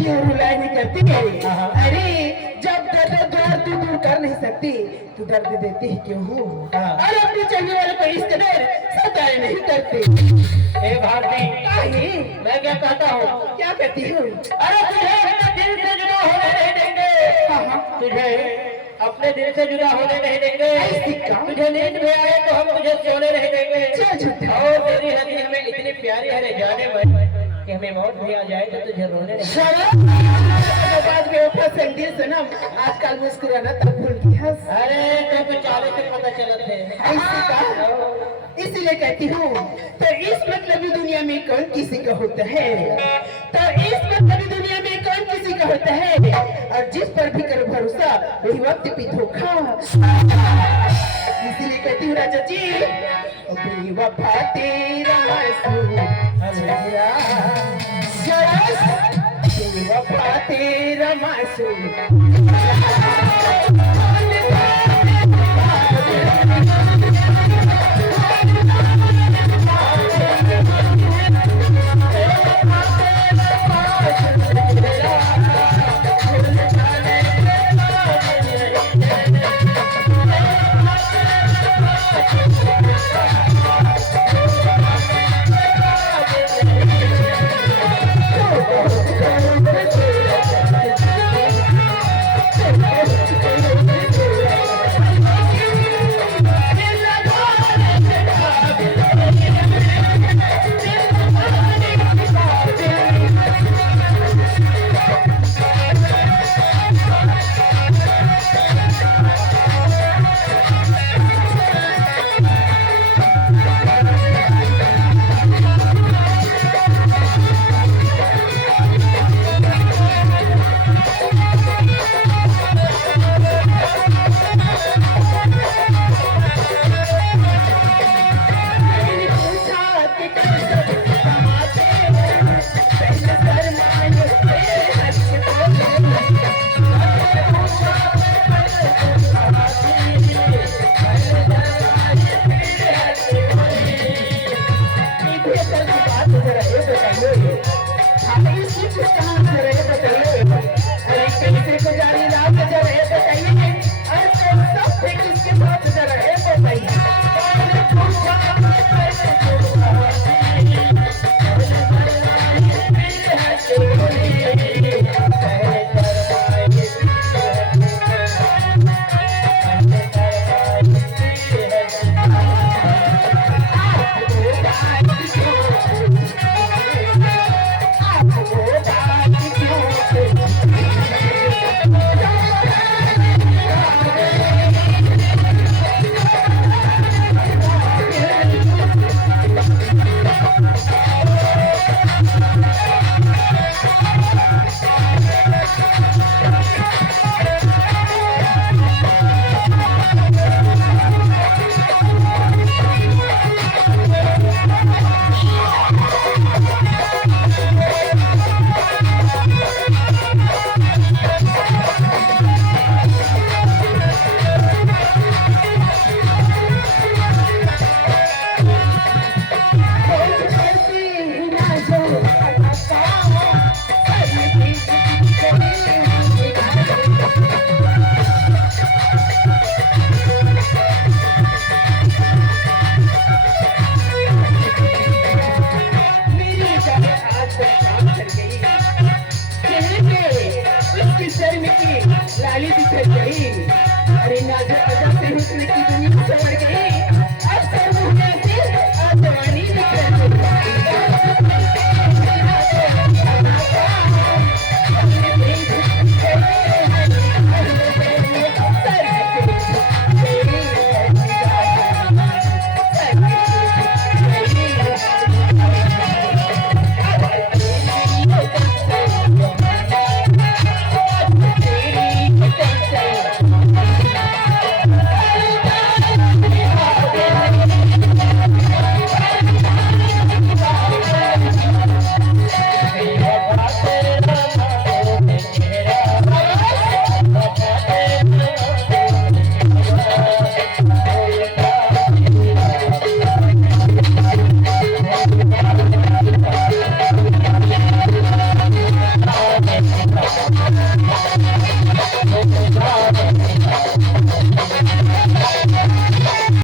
क्यों रुलाई नहीं करती? अरे जब दर्द तू दूर कर नहीं सकती तो दर्द देती ही क्यों हूँ? और अपने चलने वाले को इस कदर सताए नहीं करती। ए भारती, मैं क्या कहता हूँ? क्या कहती हूँ? अरे तुझे अपने दिल से जुड़ा होने नहीं देंगे। तुझे अपने दिल से जुड़ा होने नहीं देंगे। तुझे नींद में आए तो हम तुझे सोने नहीं देंगे। और तेरी हंसी हमें इतनी प्यारी है रे जाने मन कि हमें मौत भी आ जाए तो तुझे रोने नहीं। बात के ऊपर संगीत सनम आजकल मुस्कुराना तब भूल गई। अरे तो कुछ चाले से पता चलत है। इसीलिए कहती हूँ तो इस मतलबी दुनिया में कौन किसी का होता है? तो इस मतलबी दुनिया में कौन किसी का होता है? और जिस पर भी करो भरोसा वही वक्त पे धोखा। इसीलिए कहती हूँ राजा जी, बेवफा तेरा बेवफा तेरा मासूम